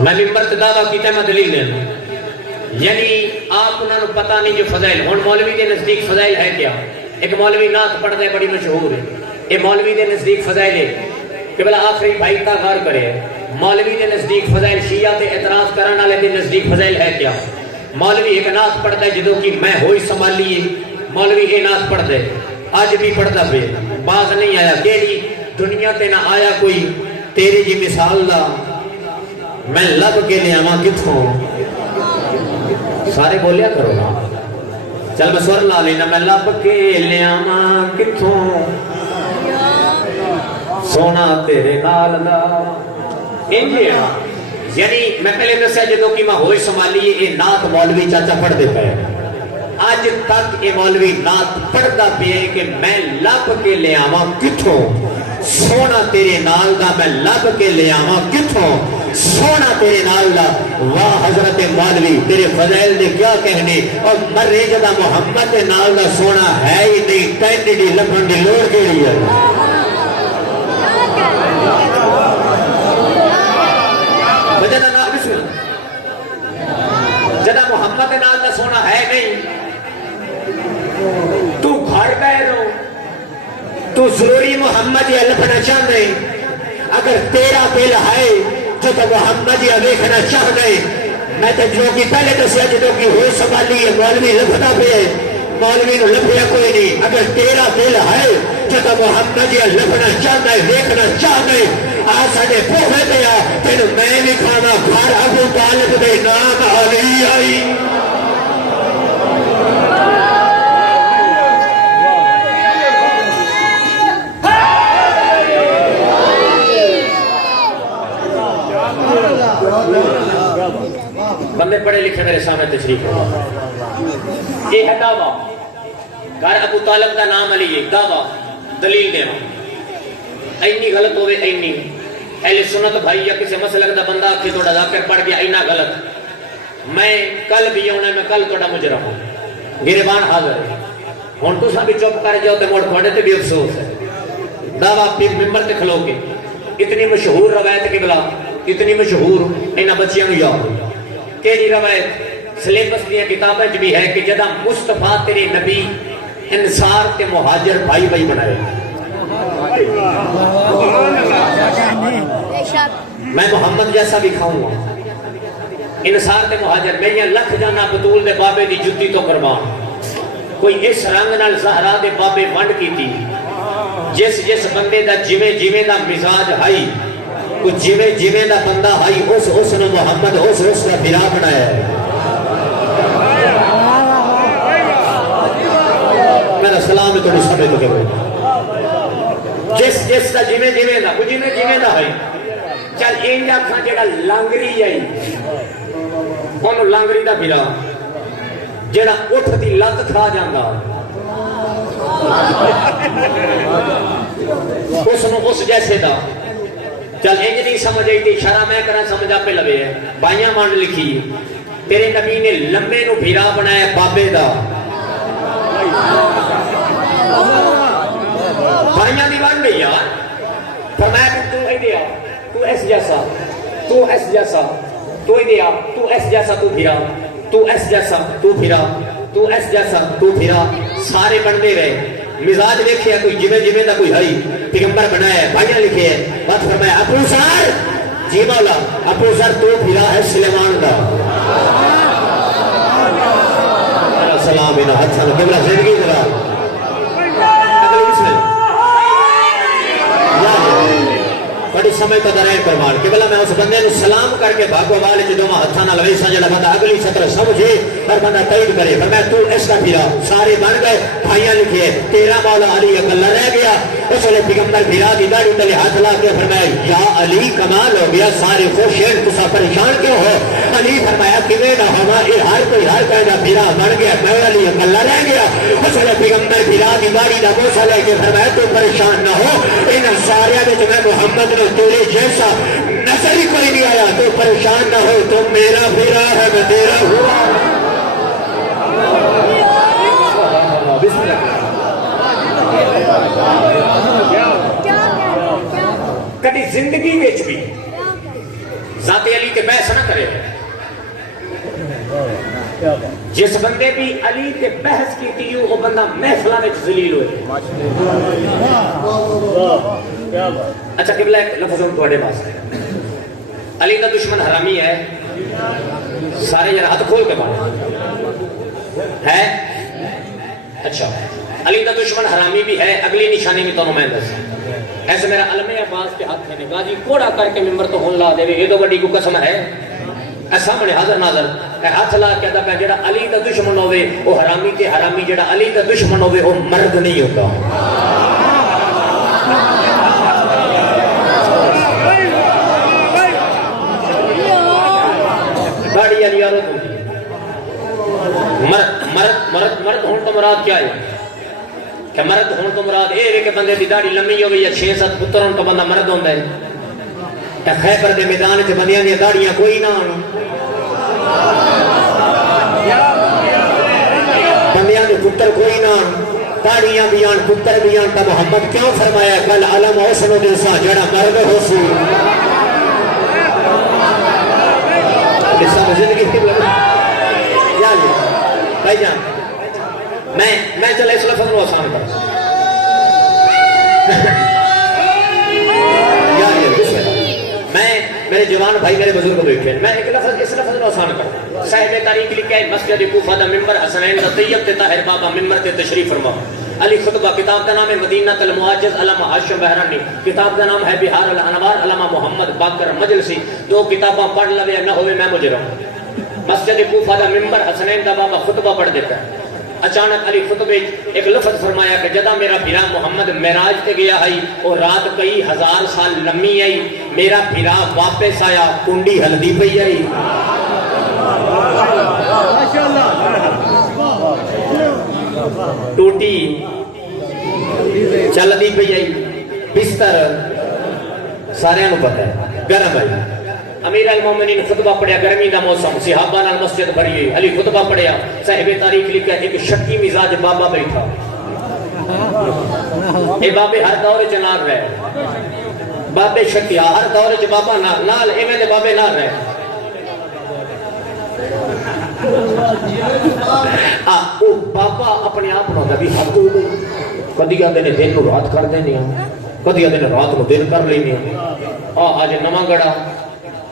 میں ممبر سے دعویٰ کیتا میں دلیل دینا یعنی آپ انہوں نے پتہ نہیں جو فضائل ہون مولوی دے نزدیک فضائل ہے کیا ایک مولوی نعت پڑھتا ہے بڑی مشہور ہے یہ مولوی دے نزدیک فضائل ہے کہ بلا آخری بھائی کا غار کرے مولوی دے نزدیک فضائل شیعہ تے اعتراض کرنا لے دے نزدیک فضائل ہے کیا مولوی ایک نعت پڑھتا ہے جدو کہ میں ہوئی سنبھالی مولوی یہ نعت پڑھتا ہے آج بھی پڑھتا پہ باز نہیں آیا کیڑی دنیا تے نہ آیا کوئی تیری جی مثال دا میں لب کے لے آواں کتھوں سارے بولیا کرو نا چل میں سور لا لینا میں لب کے لے آواں کتھوں سونا تیرے نال دا انجھے یعنی میں پہلے دسیا جدو کہ میں ہوئی سنبھالی یہ نعت مولوی چاچا پڑھ دے پہ آج تک یہ مولوی نعت پڑھدا پہ ہے کہ میں لب کے لے آواں کتھوں سونا تیرے نال دا میں لب کے لے آواں کتھوں سونا تیرے نال دا واہ حضرت مولوی تیرے فضائل نے کیا کہنے اور مرے جدا محمد نال دا سونا ہے ہی نہیں ٹینڈی دی لبن دی لوڑ کے لیے جدا محمد نال دا سونا ہے نہیں تو گھر بیرو تو ضروری محمد یا لبنا چاہنے اگر تیرا دل ہے جو تو محمد یا دیکھنا چاہنے میں تو جو کی پہلے دسیا جدو کی ہوئی سنبھالی ہے مولوی لبنا پہ مولوی نو لبیا کوئی نہیں اگر تیرا دل ہے جو تو محمد یا لبنا چاہنے دیکھنا چاہنے آج ساڑے پوہے دیا تینو میں بھی کھانا گھر ابو طالب دے نام علی آئی بندے پڑھے لکھے میرے سامنے تشریف ہے یہ ہے دعویٰ گھر ابو طالب کا نام علی ہے دعویٰ دلیل دینا اینی غلط ہوئے اینی اہل سنت بھائی یا کسی مسئلہ دا بندہ کہ توڑا ذاکر پڑھ گیا اینا غلط میں کل بھی ہونا میں کل توڑا مجرم ہوں گریبان حاضر ہے ہون تو سب چوپ کر جاؤ تے موڑ پڑھے تے بھی افسوس ہے دعویٰ پھر ممبر تے کھلو کے اتنی مشہور روایت کی بلا اتنی مشہور اینا بچیاں نو یاد تیری روایت سلیبس دیا کتابیں بھی ہے کہ جدہ مصطفیٰ تیرے نبی انصار تے مہاجر بھائی بھائی بنائے میں محمد جیسا بھی کھاؤں گا انصار تے مہاجر میں یہ لکھ جانا بطول دے بابے دی جتی تو قربان کوئی اس رنگ نال زہرا دے بابے ونڈ کی تھی جس بندے دا جویں دا مزاج ہائی کچھ جویں دا بندہ ہائی اس نے محمد اس کا بھرا بنایا ہے میرا سلام ہے تو نہیں سمجھ تو کہ جس دا جویں دا کچھ جویں دا ہائی چل اینجا کھاں جیڑا لانگری ہے انہوں لانگری دا بھرا جیڑا اٹھ دی لت کھا جاندہ اس جیسے دا چل انج نہیں سمجھ آئی تھی اشارہ میں کرنا سمجھا پہ لگے ہے بائیاں مان لکھی تیرے نبی نے لمبے نو بھیرا بنایا بابے دا بائیاں دی بن گئی یار فرمایا کہ تو اے دیا تو ایس جیسا تو ایس جیسا تو اے دیا تو ایس جیسا تو بھیرا تو ایس جیسا تو بھیرا تو ایس جیسا تو بھیرا سارے بندے رہے مزاج دیکھے کوئی جویں دا کوئی ہائی پیغمبر بنایا ہے بھائیاں لکھے ہے بات فرمایا ابو ذر جی مولا ابو ذر تو بھیرا ہے سلیمان دا سلام بنا حسن قبلہ زندگی ذرا اگلی بسم اللہ بڑی سمجھ تو درائن کرمان قبلہ میں اس بندے نے سلام کر کے بھاگو والے جدو میں ہتھانا لگئی سجدہ بندہ اگلی سطر سمجھے اور بندہ تائید کرے فرمایا تو اس کا بھیرا سارے بن گئے بھائیاں لکھے تیرا مولا علی اکلہ رہ گیا اس نے پیغمبر بھیرا دی داڑھی تلے ہاتھ لا کے فرمایا یا علی کمال ہو گیا سارے خوش ہیں تسا پریشان کیوں ہو علی فرمایا کیویں نہ ہوا یہ ہر کوئی ہر کہنا بھیرا بن گیا میں علی اکلہ رہ گیا اس نے پیغمبر بھیرا دی داڑھی دا بوسہ لے کے فرمایا تو پریشان نہ ہو ان سارے وچ میں محمد نے تیرے جیسا نظر ہی کوئی نہیں آیا تو پریشان نہ ہو تو میرا بھیرا ہے میں تیرا ہوا بسم اللہ کدی زندگی وچ بھی ذات علی تے بحث نہ کرے جس بندے بھی علی تے بحث کی تھی وہ بندہ محفلہ میں ذلیل ہوئے اچھا قبلہ ایک لفظ ہم توڑے باس علی کا دشمن حرامی ہے سارے جنہ ہاتھ کھول کے بات ہے اچھا علی کا دشمن حرامی بھی ہے اگلی نشانی میں تو میں دس ایسے میرا علم عباس کے ہاتھ میں گاجی کوڑا کر کے ممبر تو ہون لا دے یہ تو بڑی کو قسم ہے ایسا بڑے حاضر ناظر ہاتھ لا کے دا جڑا علی کا دشمن ہوئے وہ حرامی تے حرامی جڑا علی کا دشمن ہوئے وہ مرد نہیں ہوتا داڑھی علی عورت مرد ہون تو مراد کیا ہے کہ مرد ہون تو مراد اے کہ بندے دی داڑھی لمبی ہو گئی یا 6-7 پتر ہون تو بندہ مرد ہوندا ہے کہ خیبر دے میدان تے بندیاں دی داڑھیاں کوئی نہ ہون بندیاں دے پتر کوئی نہ ہون داڑھیاں بھی آن پتر بھی آن تا محمد کیوں فرمایا کل علم حسن دے سا جڑا مرد حسن اس سب زندگی کی لگا یا جی بھائی جان میں چلے اس لفظ کو آسان کر میں میرے جوان بھائی میرے بزرگ بیٹھے میں ایک لفظ اس لفظ کو آسان کر صاحب تاریخ لکھا ہے مسجد کوفہ دا ممبر حسنین دا طیب تے طاہر بابا ممبر تے تشریف فرما علی خطبہ کتاب کا نام ہے مدینہ المعاجز علامہ ہاشم بہرانی کتاب کا نام ہے بہار الانوار علامہ محمد باقر مجلسی دو کتاباں پڑھ لوے نہ ہوئے میں مجرم مسجد کوفہ دا ممبر حسنین دا بابا خطبہ پڑھ دیتا ہے اچانک علی خطبے ایک لفظ فرمایا کہ جدا میرا بھیرا محمد معراج تے گیا ہے اور رات کئی ہزار سال لمبی آئی میرا بھیرا واپس آیا کنڈی ہلدی پئی آئی ٹوٹی چل دی پئی آئی بستر سارے انہوں پتہ ہے گرم آئی امیر المومنین خطبہ پڑھیا گرمی دا موسم صحابہ نال مسجد بھری علی خطبہ پڑھیا صاحب تاریخ لکھا ایک شکی مزاج بابا بیٹھا اے بابے ہر دور چنار رہے بابے شکیا ہر دور چ بابا نال ایویں دے بابے نال رہے او بابا اپنے آپ نو بھی حد ہو گئی کدی آدھے نے دن نو رات کر دینے کدی آدھے نے رات نو دن کر لینے آج نواں گڑا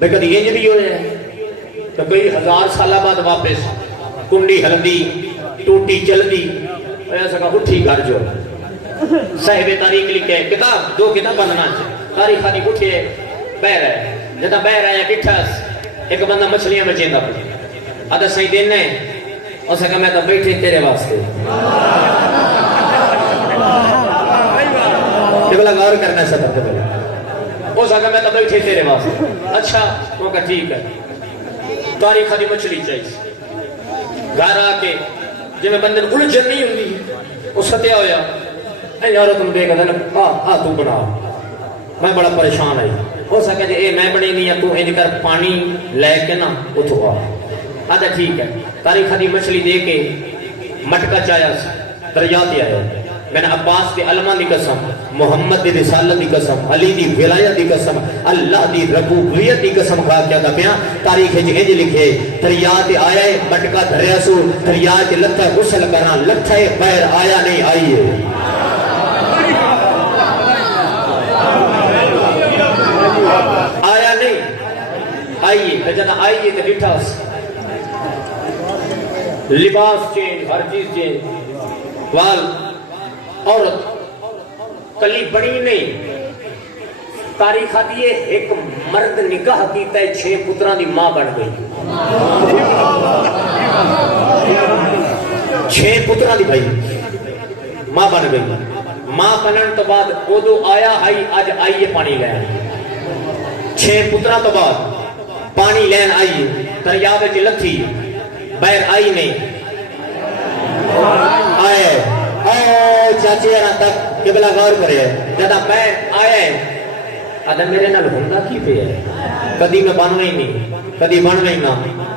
بے کدی انج بھی ہوئے ہیں تو کئی ہزار سالہ بعد واپس کنڈی ہلدی ٹوٹی چلدی ایسا کہا اٹھی گھر جو صاحب تاریخ لکھے کتاب دو کتاب بننا چاہے تاریخ آنی اٹھے بہ رہے جتا بہ رہے کٹھاس ایک بندہ مچھلیاں میں چیندہ پڑی آدھا صحیح دن ہے اسے کہا میں تو بیٹھے تیرے واسطے بلا غور کرنا سب سے پہلے وہ سکا میں تو بیٹھے تیرے واسطے اچھا وہ کہا ٹھیک ہے تاریخ دی مچھلی چاہیے گھر آ کے جب میں بندے الجھن نہیں ہوندی وہ ستیا ہویا اے یارو تم دیکھا تھا تو بنا میں بڑا پریشان آئی ہو سکا جی اے میں بڑی نہیں ہے تو انج کر پانی لے کے نا اتھو آ آدھا ٹھیک ہے تاریخ دی مچھلی دے کے مٹکا چایا دریاتی آیا میں نے عباس دی علمہ دی قسم محمد دی رسالت دی قسم علی دی ولایت دی قسم اللہ دی ربوبیت دی قسم کھا کیا تھا بیاں تاریخ انج لکھے دریاتی آیا ہے مٹکا دھریا سو دریاتی لتھا غسل کرنا لتھا پیر آیا نہیں آئیے آیا نہیں آئیے جب آئیے تو بٹھا لباس چینج ہر چیز چینج وال عورت کلی بڑی نہیں تاریخ دیئے ایک مرد نکاح کیتا ہے 6 پتران دی ماں بن گئی 6 پتران دی بھائی ماں بن گئی ماں بنن تو بعد ادو آیا آئی اج آئیے پانی لین 6 پتران تو بعد پانی لین آئیے دریا وچ لتھی بیر آئی نہیں آئے چاچی یہاں تک قبلہ غور کرے جدا بیر آئے آدھا میرے نال ہندہ کی پہ ہے کدی میں بنوئی نہیں کدی بنوئی نہ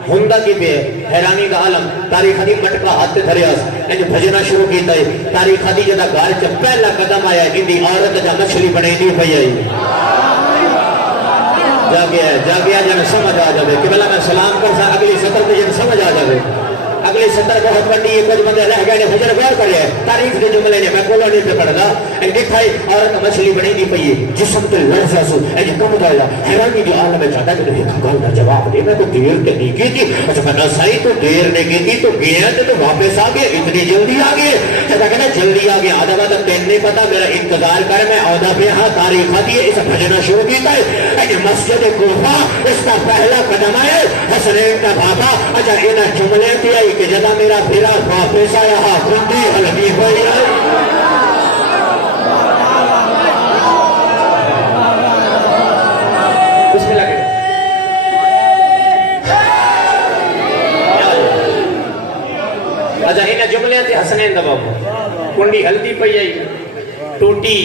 ہندہ کی پہ ہے حیرانی کا عالم تاریخ دی مٹکا ہاتھ دھریاس انج بھجنا شروع کیتا ہے تاریخ دی جدا گھر چ پہلا قدم آیا جن دی عورت جا مچھلی بنے دی پئی آئی جاگیا جن سمجھ آ جائے کہ بلا میں سلام کر سا اگلی سطر پہ جن سمجھ آ جائے اگلی سطر بہت بڑی ہے کچھ بندے رہ گئے فجر غور کرے تاریخ کے جملے نے میں کولو نہیں پہ پڑھدا ایک دکھائی عورت مچھلی بنی دی پئی ہے جسم تے لرزا سو اے کم ہویا حیرانی دی عالم میں چاہتا کہ ایک گل دا جواب دے میں تو دیر تے نہیں کی تھی اچھا میں سائی تو دیر نے کی تھی تو گیا تے تو واپس آ گئے اتنی جلدی آ گئے کہتا کہ جلدی آ گیا آدھا وقت تین نہیں پتا میرا انتظار کر میں عہدہ پہ ہاں تاریخ دی اس بھجنا شروع کیتا ہے اے مسجد کوفہ اس کا پہلا قدم ہے حسنین کا بابا اچھا انہاں جملے تے آئی کہ جدا میرا پھرا واپس آیا ہاں کندی حلبی ہوئی آئی بسم اللہ کریں اچھا انہاں جملے تے حسنین دا بابا کنڈی ہلدی پئی آئی ٹوٹی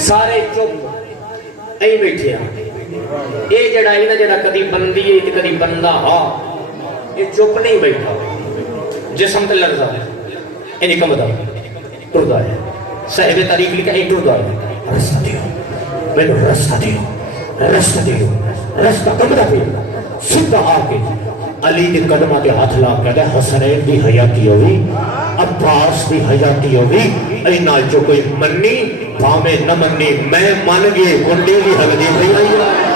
سارے چپ ائی بیٹھے اے جڑا ہے نا جڑا کدی بندی ہے تے کدی بندہ ہا یہ چپ نہیں بیٹھا جسم تے لرزا ہے اینی کم دا ٹردا ہے صاحب تاریخ لکھا ہے ٹردا ہے رستہ دیو مینوں رستہ دیو رستہ کم دا پہ سیدھا آ کے علی دے قدماں تے ہاتھ لا کے حسنین دی حیاتی ہوئی عباس دی حیاتی ہوئی اینا جو کوئی منی بھامے نہ منی میں مان گئے کنڈی دی ہلدی پئی آئی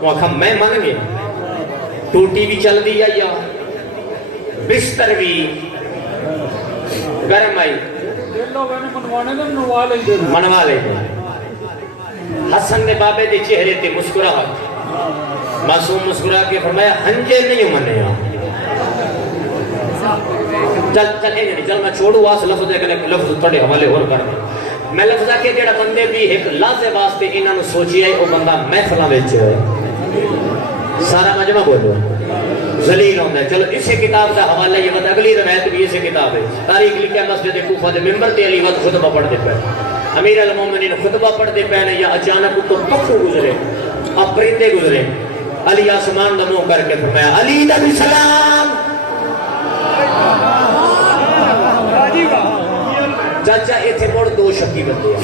وہ آخا میں مان گیا ٹوٹی بھی چل دی آئی بستر بھی گرم آئی منوا لے حسن نے بابے دے چہرے تے مسکرا معصوم مسکرا کے فرمایا ہنجے نہیں منے چل میں چھوڑوں واس لفظ پڑھے حوالے اور کر میں لفظ کے جڑا بندے بھی ایک لازے واسطے انہاں نو سوچی ہے او بندہ محفلاں وچ سارا مجمع بولو ذلیل ہوتا ہے چلو اسی کتاب کا حوالہ یہ بات اگلی روایت بھی اسی کتاب ہے تاریخ لکھا مسجد کوفہ دے ممبر تے علی وقت خطبہ پڑھ دے پہ امیر المومنین خطبہ پڑھ دے پہ یا اچانک تو پکھو گزرے اب پرندے گزرے علی آسمان دا منہ کر کے فرمایا علی دا بھی سلام چاچا ایتھے موڑ دو شکی بندے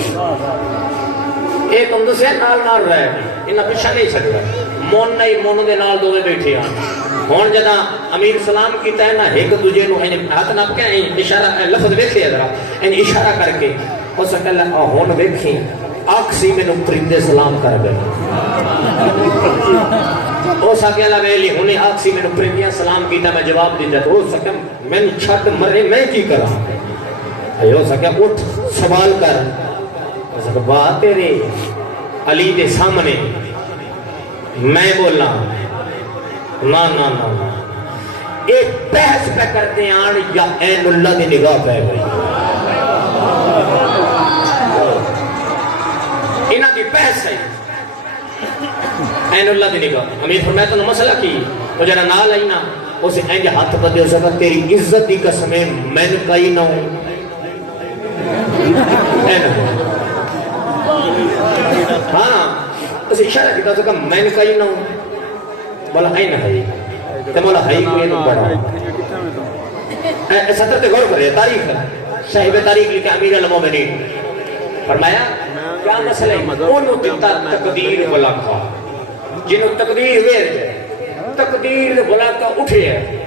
ایک ہم دوسرے نال رہے انہاں پیچھا نہیں سکتا مون نہیں مون دے نال دوے بیٹھے ہیں ہون جدا امیر سلام کیتا ہے نا ایک دوجے نو ہاتھ نپ کے اشارہ لفظ ویکھے ذرا ان اشارہ کر کے او سکل ہون ویکھی آکسی میں نو پرندے سلام کر گئے او سکل ویلی ہونے آکسی میں نو پرندیاں سلام کیتا میں جواب دیتا تو او سکل میں چھٹ مرے میں کی کرا او سکل اٹھ سوال کر او سکل بات تیرے علی دے سامنے میں بولنا نا نا نا نا ایک بحث پہ کرتے آن یا این اللہ دی نگاہ پہ گئی انہاں دی بحث ہے این اللہ دی نگاہ امیر فرمایا تو مسئلہ کی وہ جنہ نال آئی نا اسے اینجا ہاتھ پہ دے ہو سکتا تیری عزت دی قسمیں میں نے کئی نہ ہوں ہاں اسے اشارہ کیتا تو کہا میں نے کہیں نہ ہوں بولا این ہے تو بولا ہے کوئی نہ بڑا سطر تے غور کرے تاریخ صاحب تاریخ لکھا امیر المومنین فرمایا کیا مسئلہ ہے انہوں دیتا تقدیر بلا کھا جنہوں تقدیر ویر جائے تقدیر بلا کا اٹھے ہے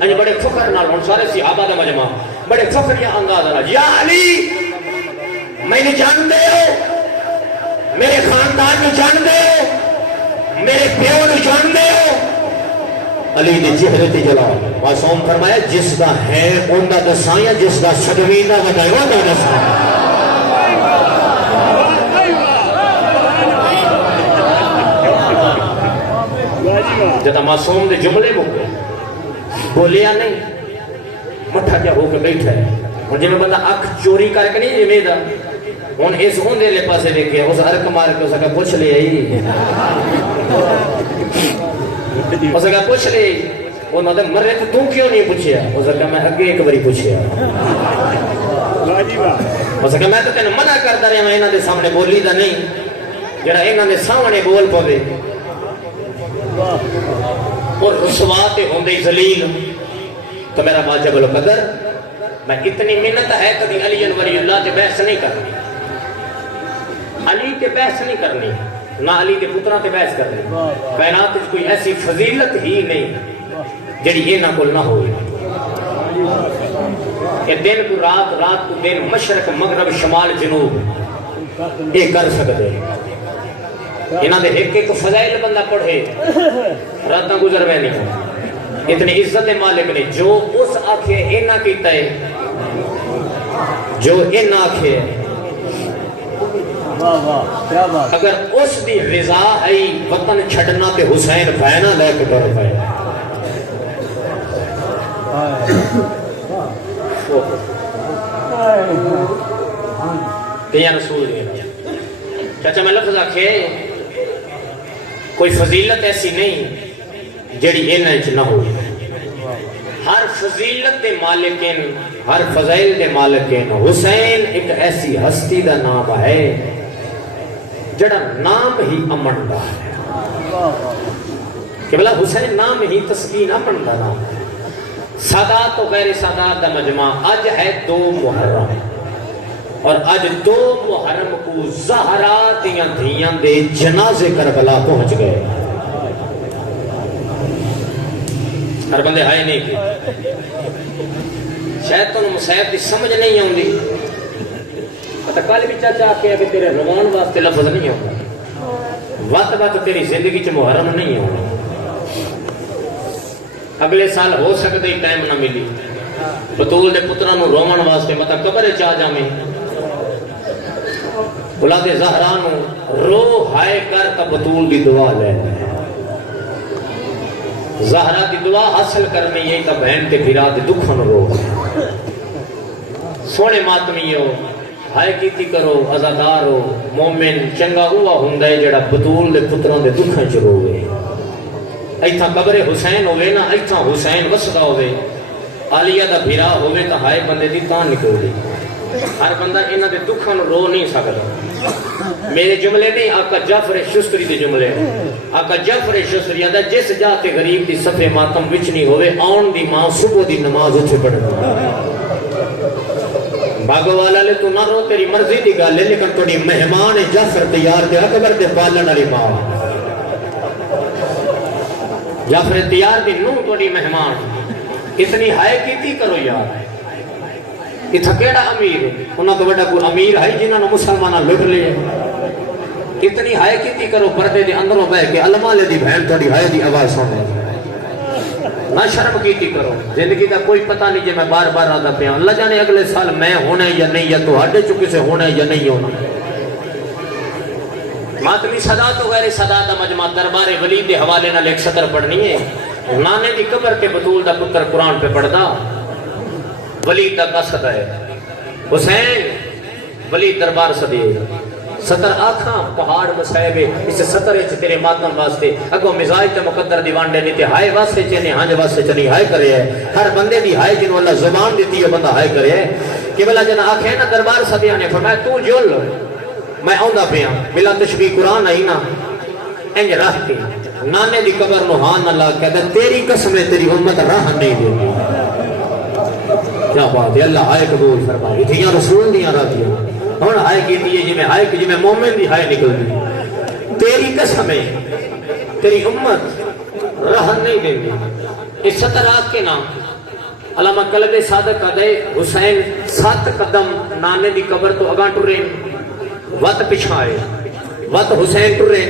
انج بڑے فخر نال ہون سارے صحابہ دا مجمع بڑے فخر یا انداز اللہ یا علی میں نے جان دے ہو میرے خاندان کو جان دے ہو میرے پیو کو جان دے ہو علی نے چہرے تے جلا معصوم فرمایا جس کا ہے ان دا دساں یا جس کا صدوین دا بتائے وہ دا دساں جتا معصوم دے جملے بولیا نہیں مٹھا کیا ہو کے بیٹھا ہے اور جب بندہ اکھ چوری کر کے نہیں جمعے دا ہون اس ہوندے لے پاسے دیکھے اس عرق مار کے اسے کہا پوچھ لے آئی اسے کہا پوچھ لے انہوں نے مرے تو کیوں نہیں پوچھیا اسے کہا میں اگے ایک باری پوچھیا اسے کہا میں تو تینوں منع کرتا رہا میں انہوں نے سامنے بولی دا نہیں جڑا انہوں نے سامنے بول پوے اور رسواتے ہوندے ذلیل تو میرا واجب القدر میں اتنی محنت ہے کبھی علی ولی اللہ کے بحث نہیں کرنی، علی کے بحث نہیں کرنی، نہ علی کے پتروں کے بحث کرنی. کائنات کوئی ایسی فضیلت ہی نہیں جڑی یہ نہ کول نہ ہوئی کہ دن کو رات، رات کو دن، مشرق مغرب شمال جنوب یہ کر سکتے. انہاں دے ایک ایک فضائل بندہ پڑھے راتاں گزر میں نہیں. اتنی عزت مالک نے جو اس آنکھے اینا کیتا ہے، جو اینا آنکھے اگر اس دی رضا ہے وطن چھڑنا تے حسین بھائنا لے کے در پائے. کہ یا رسول دینا چاچا میں لفظ آکھے کوئی فضیلت ایسی نہیں جڑی اینا اچھ نہ ہوئی. ہر فضیلت دے مالکین، ہر فضائل دے مالکین حسین ایک ایسی ہستی دا نام ہے جڑا نام ہی امن دا ہے کہ بلا حسین نام ہی تسبیح امن دا نام. سادات و غیر سادات دا مجمع. آج ہے 2 محرم اور آج 2 محرم کو زہرا دیاں دھیاں دے جنازے کربلا پہنچ گئے. ہر بندے ہائے نہیں کی شاید تو مسائب دی سمجھ نہیں آؤں دی. پتہ کل بھی چاچا آکے کہ تیرے روان واسطے لفظ نہیں آؤں، وقت وقت تیری زندگی چ محرم نہیں آؤں. اگلے سال ہو سکتا ہی ٹائم نہ ملی بطول دے پتران نو روان واسطے مطلب قبر چاہ جامیں اولاد زہران رو ہائے کر تا بطول دی دعا لے. زہرا دی دعا حاصل کرنے یہی تا بہن تے بھرا دے دکھن رو. سونے ماتمیو ہائے کیتی کرو، ازادار ہو، مومن چنگا ہوا ہندے جڑا بطول دے پتران دے دکھن چ روے. ایتھا قبر حسین ہوئے نا، ایتھا حسین وسدا ہوئے، عالیہ دا بھرا ہوئے تا ہائے بندے دی تان نکل دی. ہر بندہ انہاں دے دکھن رو نہیں سکتا. میرے جملے نہیں، آقا جعفر شستری دے جملے. آقا جعفر شستری آدھا جس جا کے غریب دی صفحے ماتم وچنی ہوئے آن دی ماں صبح دی نماز اٹھے پڑھنا. بھاگو والا لے تو نہ رو، تیری مرضی دی گا لے، لیکن توڑی مہمان جعفر تیار دے اکبر دے پالن علی ماں. جعفر تیار دی نو توڑی مہمان. اتنی ہائے کیتی کرو یار. اتھا کیڑا امیر ہے؟ انہاں تو بڑا کوئی امیر ہے جنہاں نے مسلمانہ لٹ لئے. اتنی ہائے کیتی کرو پردے دے اندروں بہ کے علماء لے دی بہن توڑی ہائے دی آواز سنے. نہ شرم کیتی کرو. زندگی دا کوئی پتہ نہیں جے میں بار بار آدھا پیا اللہ جانے اگلے سال میں ہونا ہے یا نہیں، یا تو ہڈے چکے سے ہونا ہے یا نہیں ہونا. ماتمی صدا تو غیر صدا دا مجمع دربار ولی دے حوالے نہ ایک سطر پڑھنی ہے. نانے دی قبر تے بطول دا پتر قرآن پہ پڑھدا. ولید دا قصد ہے حسین ولید دربار صدیے سطر آکھاں پہاڑ مسائبے اس سطر اچھ تیرے ماتم واسطے اگو مزاج تے مقدر دیوانڈے نیتے ہائے واسطے چنے ہانج واسطے چنی ہائے کرے ہے. ہر بندے دی ہائے جنہوں اللہ زبان دیتی ہے بندہ ہائے کرے ہے. کہ بلا جنہ آکھیں نا دربار صدیہ نے فرمایا تو جل میں آؤں دا پیا بلا تشبیح قرآن آئی نا انج رہ کے نانے دی قبر نوحان اللہ کہتا تیری قسم ہے تیری امت راہ نہیں دیتی. کیا بات ہے، اللہ ہائے قبول فرمائے. دھیاں رسول دیاں راضیاں ہن ہائے کیتی ہے جی میں ہائے کی جی میں مومن دی ہائے نکل دی. تیری قسم ہے تیری امت راہ نہیں دیتی. اس سطر آگ کے نام علامہ قلب صادق ادے حسین 7 قدم نانے دی قبر تو اگاں ٹرے، وقت پچھا آئے، وقت حسین ٹرے